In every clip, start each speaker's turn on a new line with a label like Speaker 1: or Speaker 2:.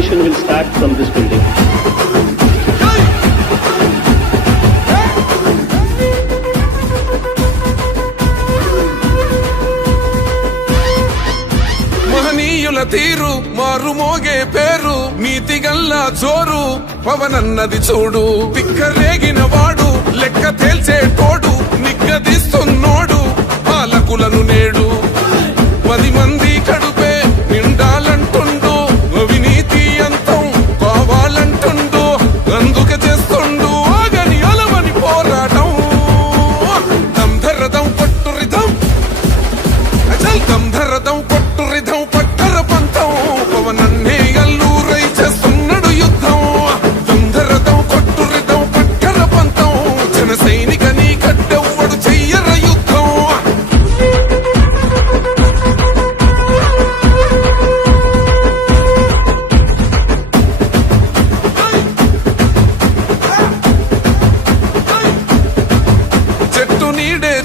Speaker 1: demolition will start from this building.
Speaker 2: మహనీయుల తీరు మారు మోగే పేరు నీతి గల్లా జోరు పవనన్నది చూడు పిక్కరేగిన వాడు లెక్క తేల్చే తోడు నిగ్గదిస్తున్నోడు పాలకులను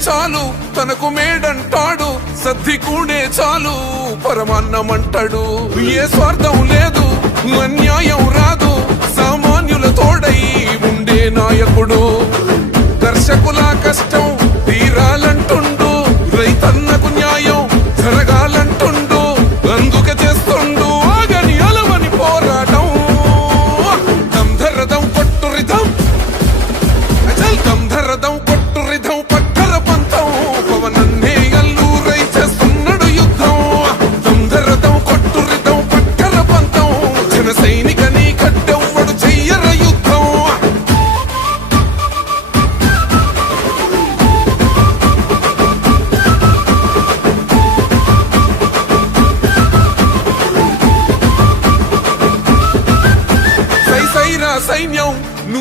Speaker 2: చాలు తనకు మేడంటాడు సద్ది కూడే చాలు పరమాన్నమంటాడు. ఏ స్వార్థం లేదు అన్యాయం రాదు సామాన్యుల తోడై ఉండే నాయకుడు. దర్శకుల కష్టం తీరాలంటుండు రైతన్నకు న్యాయం జరగాలంటుండు అందుకే చేస్తుండు ఆగని అలవని పోరాటం. దంధరదం కొట్టు రిధం అచల్ దంధరదం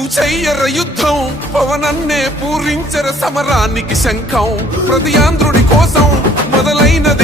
Speaker 2: చెయ్యర యుద్ధం. పవనన్నే పూరించర సమరానికి శంఖం. ప్రతి ఆంధ్రుడి కోసం మొదలైనది